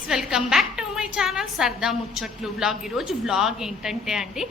Friends, welcome back to my channel సరదా ముచ్చట్లు vlog. ఈరోజు వ్లాగ్ ఏంటంటే అండి,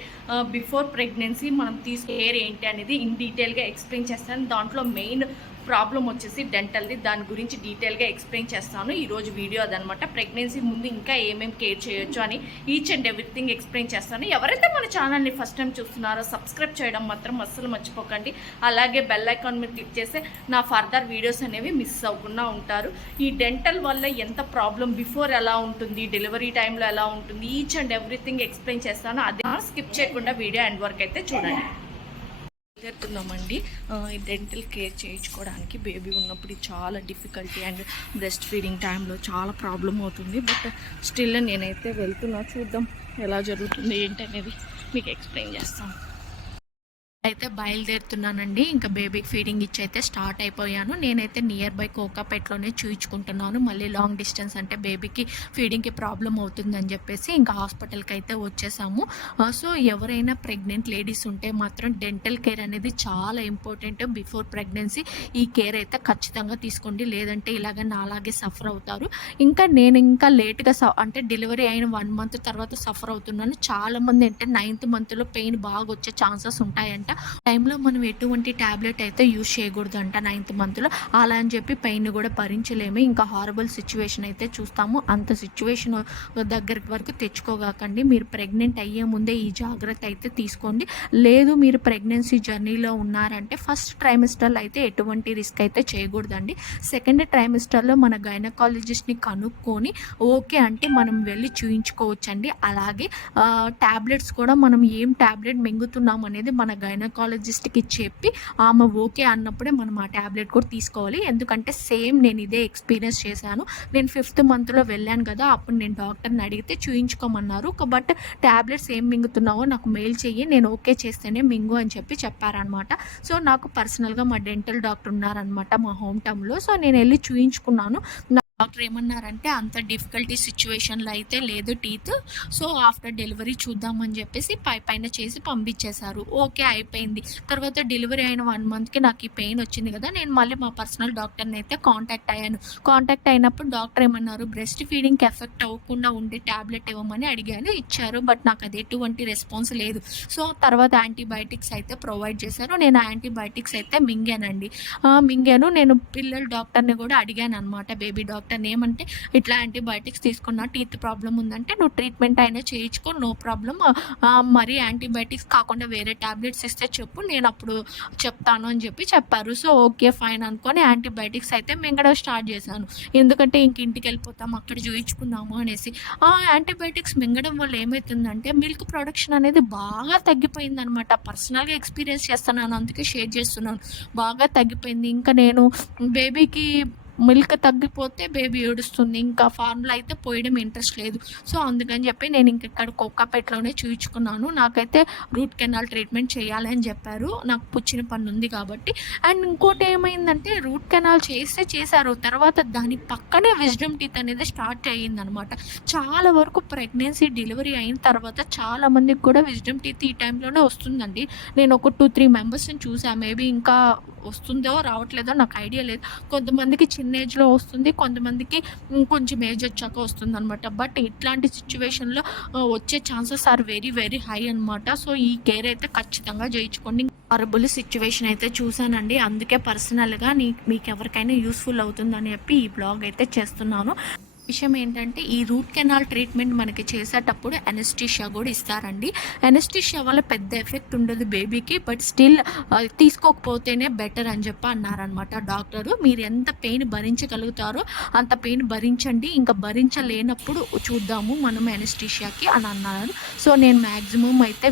బిఫోర్ ప్రెగ్నెన్సీ మనం తీసుకు కేర్ ఏంటి అనేది ఇన్ డీటెయిల్గా ఎక్స్ప్లెయిన్ చేస్తాను. దాంట్లో మెయిన్ ప్రాబ్లం వచ్చేసి డెంటల్ది. దాని గురించి డీటెయిల్గా ఎక్స్ప్లెయిన్ చేస్తాను ఈరోజు వీడియో. అదనమాట ప్రెగ్నెన్సీ ముందు ఇంకా ఏమేమి కేర్ చేయొచ్చు అని ఈచ్ అండ్ ఎవ్రీథింగ్ ఎక్స్ప్లెయిన్ చేస్తాను. ఎవరైతే మన ఛానల్ని ఫస్ట్ టైం చూస్తున్నారో సబ్స్క్రైబ్ చేయడం మాత్రం అస్సలు మర్చిపోకండి. అలాగే బెల్ ఐకాన్ మీద క్లిక్ చేస్తే నా ఫర్దర్ వీడియోస్ అనేవి మిస్ అవ్వకుండా ఉంటారు. ఈ డెంటల్ వల్ల ఎంత ప్రాబ్లం, బిఫోర్ ఎలా ఉంటుంది, డెలివరీ టైంలో ఎలా ఉంటుంది, ఈచ్ అండ్ ఎవ్రీథింగ్ ఎక్స్ప్లెయిన్ చేస్తాను. అదే స్కిప్ చేయకుండా వీడియో ఎండ్ వరకు అయితే చూడండి. జరుగుతున్నామండి. ఈ డెంటల్ కేర్ చేయించుకోవడానికి బేబీ ఉన్నప్పుడు చాలా డిఫికల్టీ అండ్ బ్రెస్ట్ ఫీడింగ్ టైంలో చాలా ప్రాబ్లం అవుతుంది. బట్ స్టిల్ నేనైతే వెళ్తున్నా. చూద్దాం ఎలా జరుగుతుంది ఏంటి అనేది మీకు ఎక్స్ప్లెయిన్ చేస్తాను. అయితే బయలుదేరుతున్నానండి. ఇంకా బేబీకి ఫీడింగ్ ఇచ్చి అయితే స్టార్ట్ అయిపోయాను. నేనైతే నియర్ బై కోకాపేటలోనే చూయించుకుంటున్నాను. మళ్ళీ లాంగ్ డిస్టెన్స్ అంటే బేబీకి ఫీడింగ్కి ప్రాబ్లం అవుతుందని చెప్పేసి ఇంకా హాస్పిటల్కి అయితే వచ్చేసాము. సో ఎవరైనా ప్రెగ్నెంట్ లేడీస్ ఉంటే మాత్రం డెంటల్ కేర్ అనేది చాలా ఇంపార్టెంట్. బిఫోర్ ప్రెగ్నెన్సీ ఈ కేర్ అయితే ఖచ్చితంగా తీసుకోండి, లేదంటే ఇలాగ నాలాగే సఫర్ అవుతారు. నేను ఇంకా లేట్గా అంటే డెలివరీ అయిన 1 month తర్వాత సఫర్ అవుతున్నాను. చాలామంది అంటే 9th monthలో పెయిన్ బాగా వచ్చే ఛాన్సెస్ ఉంటాయంట. టైంలో మనం ఎటువంటి ట్యాబ్లెట్ అయితే యూజ్ చేయకూడదు అంట 9th monthలో. అలా అని చెప్పి పెయిన్ కూడా భరించలేము. ఇంకా హారబుల్ సిచ్యువేషన్ అయితే చూస్తాము. అంత సిచ్యువేషన్ దగ్గరికి వరకు తెచ్చుకోగాకండి. మీరు ప్రెగ్నెంట్ అయ్యే ముందే ఈ జాగ్రత్త అయితే తీసుకోండి. లేదు మీరు ప్రెగ్నెన్సీ జర్నీలో ఉన్నారంటే ఫస్ట్ ట్రైమిస్టర్లో అయితే ఎటువంటి రిస్క్ అయితే చేయకూడదండి. సెకండ్ ట్రైమిస్టర్లో మన గైనకాలజిస్ట్ని కనుక్కొని ఓకే అంటే మనం వెళ్ళి చూయించుకోవచ్చండి. అలాగే ట్యాబ్లెట్స్ కూడా మనం ఏం ట్యాబ్లెట్ మింగుతున్నాం అనేది మన గైనకాలజిస్ట్కి చెప్పి ఆమె ఓకే అన్నప్పుడే మనం ఆ ట్యాబ్లెట్ కూడా తీసుకోవాలి. ఎందుకంటే సేమ్ నేను ఇదే ఎక్స్పీరియన్స్ చేశాను. నేను 5th monthలో వెళ్ళాను కదా, అప్పుడు నేను డాక్టర్ని అడిగితే చూయించుకోమన్నారు. బట్ ట్యాబ్లెట్స్ ఏం మింగుతున్నావో నాకు మెయిల్ చెయ్యి, నేను ఓకే చేస్తేనే మింగు అని చెప్పారనమాట. సో నాకు పర్సనల్గా మా డెంటల్ డాక్టర్ ఉన్నారనమాట మా హోమ్ టౌన్లో. సో నేను వెళ్ళి చూయించుకున్నాను. డాక్టర్ ఏమన్నారంటే అంత డిఫికల్టీ సిచ్యువేషన్లో అయితే లేదు టీత్, సో ఆఫ్టర్ డెలివరీ చూద్దామని చెప్పేసి పైన చేసి పంపించేశారు. ఓకే అయిపోయింది. తర్వాత డెలివరీ అయిన 1 monthకి నాకు ఈ పెయిన్ వచ్చింది కదా, నేను మళ్ళీ మా పర్సనల్ డాక్టర్ని అయితే కాంటాక్ట్ అయ్యాను. కాంటాక్ట్ అయినప్పుడు డాక్టర్ ఏమన్నారు, బ్రెస్ట్ ఫీడింగ్కి ఎఫెక్ట్ అవ్వకుండా ఉండే ట్యాబ్లెట్ ఇవ్వమని అడిగాను, ఇచ్చారు. బట్ నాకు అది ఎటువంటి రెస్పాన్స్ లేదు. సో తర్వాత యాంటీబయాటిక్స్ అయితే ప్రొవైడ్ చేశారు. నేను యాంటీబయాటిక్స్ అయితే మింగాను. నేను పిల్లల డాక్టర్ని కూడా అడిగాను అనమాట, బేబీ డాక్టర్ ఏమంటే ఇట్లా యాంటీబయాటిక్స్ తీసుకున్నా టీత్ ప్రాబ్లం ఉందంటే నువ్వు ట్రీట్మెంట్ అయినా చేయించుకో, నో ప్రాబ్లం. మరి యాంటీబయాటిక్స్ కాకుండా వేరే ట్యాబ్లెట్స్ ఇస్తే చెప్పు, నేను అప్పుడు చెప్తాను అని చెప్పారు. సో ఓకే ఫైన్ అనుకొని యాంటీబయాటిక్స్ అయితే మింగడం స్టార్ట్ చేశాను. ఎందుకంటే ఇంటికి వెళ్ళిపోతాం, అక్కడ చూయించుకుందాము అనేసి. యాంటీబయాటిక్స్ మింగడం వల్ల ఏమవుతుందంటే మిల్క్ ప్రొడక్షన్ అనేది బాగా తగ్గిపోయింది అనమాట. పర్సనల్గా ఎక్స్పీరియన్స్ చేస్తున్నాను, అందుకే షేర్ చేస్తున్నాను. బాగా తగ్గిపోయింది. ఇంకా నేను బేబీకి మిల్క్ తగ్గిపోతే బేబీ ఏడుస్తుంది, ఇంకా ఫార్ములా అయితే పోయడం ఇంట్రెస్ట్ లేదు. సో అందుకని చెప్పి నేను ఇక్కడ కోకాపేటలోనే చూయించుకున్నాను. నాకైతే రూట్ కెనాల్ ట్రీట్మెంట్ చేయాలి అని చెప్పారు, నాకు పుచ్చిన పన్ను ఉంది కాబట్టి. అండ్ ఇంకోటి ఏమైందంటే రూట్ కెనాల్ చేశారు, తర్వాత దాని పక్కనే విజ్డమ్ టీత్ అనేది స్టార్ట్ అయ్యిందనమాట. చాలా వరకు ప్రెగ్నెన్సీ డెలివరీ అయిన తర్వాత చాలామందికి కూడా విజ్డమ్ టీత్ ఈ టైంలోనే వస్తుందండి. నేను ఒక 2-3 మెంబర్స్ని చూసాను. మేబీ ఇంకా వస్తుందో రావట్లేదో నాకు ఐడియా లేదు. కొంతమందికి చిన్న ఏజ్లో వస్తుంది, కొంతమందికి కొంచెం ఏజ్ వచ్చాక వస్తుంది అనమాట. బట్ ఇట్లాంటి సిచ్యువేషన్లో వచ్చే chances are very very high అనమాట. సో ఈ కేర్ అయితే ఖచ్చితంగా చేయించుకోండి. హారబుల్ సిచ్యువేషన్ అయితే చూసానండి, అందుకే పర్సనల్గా మీకు ఎవరికైనా యూస్ఫుల్ అవుతుందని చెప్పి ఈ బ్లాగ్ అయితే చేస్తున్నాను. విషయం ఏంటంటే ఈ రూట్ కెనాల్ ట్రీట్మెంట్ మనకి చేసేటప్పుడు అనెస్థీషియా కూడా ఇస్తారండి. అనెస్థీషియా వల్ల పెద్ద ఎఫెక్ట్ ఉండదు బేబీకి, బట్ స్టిల్ తీసుకోకపోతేనే బెటర్ అని అన్నారనమాట డాక్టరు. మీరు ఎంత పెయిన్ భరించగలుగుతారో అంత పెయిన్ భరించండి, ఇంకా భరించలేనప్పుడు చూద్దాము మనం అనెస్థీషియాకి అని అన్నారు. సో నేను మ్యాక్సిమం అయితే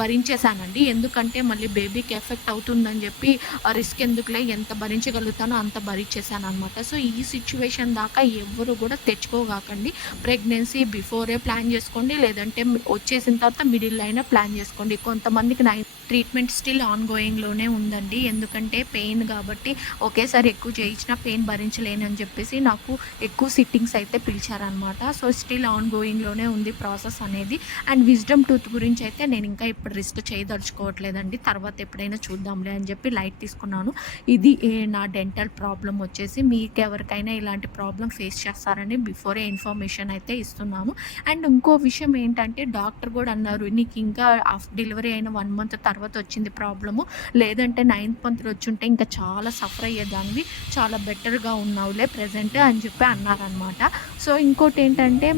భరించేశానండి. ఎందుకంటే మళ్ళీ బేబీకి ఎఫెక్ట్ అవుతుందని చెప్పి రిస్క్ ఎందుకులే, ఎంత భరించగలుగుతానో అంత భరించేశాను అనమాట. సో ఈ సిచ్యువేషన్ దాకా ఎవరు కూడా తెచ్చుకోగాకండి. ప్రెగ్నెన్సీ బిఫోరే ప్లాన్ చేసుకోండి, లేదంటే వచ్చేసిన తర్వాత మిడిల్ అయినా ప్లాన్ చేసుకోండి. కొంతమందికి ట్రీట్మెంట్ స్టిల్ ఆన్‌గోయింగ్‌లోనే ఉందండి. ఎందుకంటే పెయిన్ గాబట్టి ఒకేసారి ఎక్కువ చేయించినా పెయిన్ భరించలేనని చెప్పేసి నాకు ఎక్కువ సిట్టింగ్స్ అయితే పిలిచారనమాట. సో, స్టిల్ ఆన్‌గోయింగ్‌లోనే ఉంది ప్రాసెస్ అనేది. అండ్ విజ్డమ్ టూత్ గురించి అయితే నేను ఇంకా ఇప్పుడు రిస్క్ చేయదలుచుకోవట్లేదండి. తర్వాత ఎప్పుడైనా చూద్దాంలే అని చెప్పి లైట్ తీసుకున్నాను. ఇది నా డెంటల్ ప్రాబ్లమ్ వచ్చేసి మీకెవరికైనా ఇలాంటి ప్రాబ్లమ్ ఫేస్ చేస్తారని బిఫోరే ఇన్ఫర్మేషన్ అయితే ఇస్తున్నాను. అండ్ ఇంకో విషయం ఏంటంటే డాక్టర్ కూడా అన్నారు, "నీకు ఇంకా డెలివరీ అయిన 1 మంత్ తర్వాత వచ్చింది ప్రాబ్లము. లేదంటే 9th మంత్‌లో వచ్చుంటే ఇంకా చాలా సఫర్ అయ్యేదానివి. చాలా బెటర్‌గా ఉన్నావులే ప్రెజెంట్" అని చెప్పి అన్నారనమాట. సో, ఇంకోటేంటంటే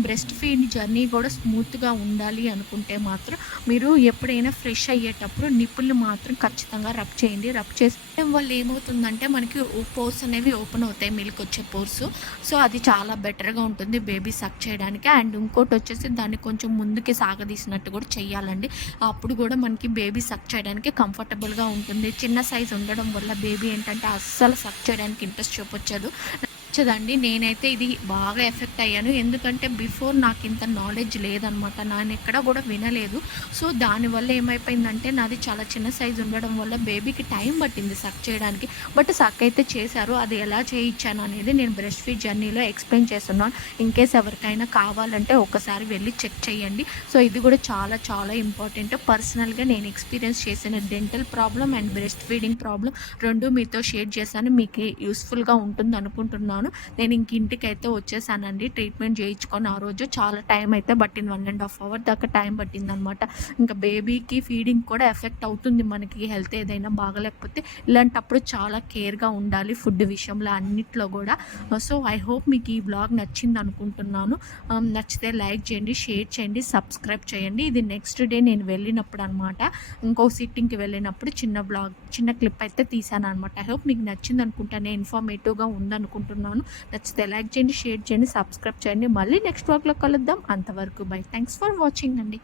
బ్రెస్ట్ ఫీడ్ జర్నీ కూడా స్మూత్‌గా ఉండాలి అనుకుంటే మాత్రం మీరు ఎప్పుడైనా ఫ్రెష్ అయ్యేటప్పుడు నిప్పుల్ని మాత్రం ఖచ్చితంగా రబ్ చేయండి. రబ్ చేయడం వల్ల ఏమవుతుందంటే మనకి పోర్స్ అనేవి ఓపెన్ అవుతాయి, మిల్క్ వచ్చే పోర్స్. సో, అది చాలా బెటర్‌గా ఉంటుంది బేబీ సక్ చేయడానికి. అండ్ ఇంకోటొచ్చేసి దాన్ని కొంచెం ముందుకి సాగదీసినట్టు కూడా చెయ్యాలండి. అప్పుడు కూడా మనకి బేబీ సక్ చేయడానికి కంఫర్టబుల్‌గా ఉంటుంది. చిన్న సైజ్ ఉండడం వల్ల బేబీ ఏంటంటే అస్సలు సక్ చేయడానికి ఇంట్రెస్ట్ చూపించదు. నచ్చదండి. నేనైతే ఇది బాగా ఎఫెక్ట్ అయ్యాను. ఎందుకంటే బిఫోర్ నాకింత నాలెడ్జ్ లేదనమాట. నేనెక్కడ కూడా వినలేదు. సో, దానివల్ల ఏమైపోయిందంటే నాది చాలా చిన్న సైజ్ ఉండడం వల్ల బేబీకి టైం పట్టింది సక్ చేయడానికి. బట్ సక్ అయితే చేశారు. అది ఎలా చేయించాను అనేది నేను బ్రెస్ట్ ఫీడ్ జర్నీలో ఎక్స్‌ప్లెయిన్ చేస్తున్నాను. ఇన్‌కేస్ ఎవరికైనా కావాలంటే ఒకసారి వెళ్లి చెక్ చేయండి. సో, ఇది కూడా చాలా చాలా ఇంపార్టెంట్. పర్సనల్‌గా నేను ఎక్స్‌పీరియన్స్ చేసిన dental problem and breast feeding problem 2 మీతో షేర్ చేశాను. మీకు యూస్‌ఫుల్‌గా ఉంటుందనుకుంటున్నాను. నేను ఇంక ఇంటికైతే వచ్చేసానండి. ట్రీట్మెంట్ చేయించుకొని ఆ రోజు చాలా టైం అయితే పట్టింది. 1 ½ అవర్ దాకా టైం పట్టిందనమాట. ఇంకా బేబీకి ఫీడింగ్ కూడా ఎఫెక్ట్ అవుతుంది మనకి, హెల్త్ ఏదైనా బాగాలేకపోతే. ఇలాంటప్పుడు చాలా కేర్‌గా ఉండాలి ఫుడ్ విషయంలో అన్నిట్లో కూడా. సో, ఐ హోప్ మీకు ఈ వ్లాగ్ నచ్చింది అనుకుంటున్నాను. నచ్చితే లైక్ చేయండి, షేర్ చేయండి, సబ్స్క్రైబ్ చేయండి. ఇది నెక్స్ట్ డే నేను వెళ్ళినప్పుడు అనమాట. ఇంకో సిట్టింగ్‌కి వెళ్ళినప్పుడు చిన్న క్లిప్ అయితే తీశాననమాట. ఐ హోప్ మీకు నచ్చింది అనుకుంటాను. ఇన్ఫర్మేటివ్‌గా ఉందనుకుంటున్నాను. నచ్చితే లైక్ చేయండి, షేర్ చేయండి, సబ్స్క్రైబ్ చేయండి. మళ్ళీ నెక్స్ట్ వ్లాగ్‌లో కలుద్దాం. అంతవరకు బై. థాంక్స్ ఫర్ వాచింగ్ అండి.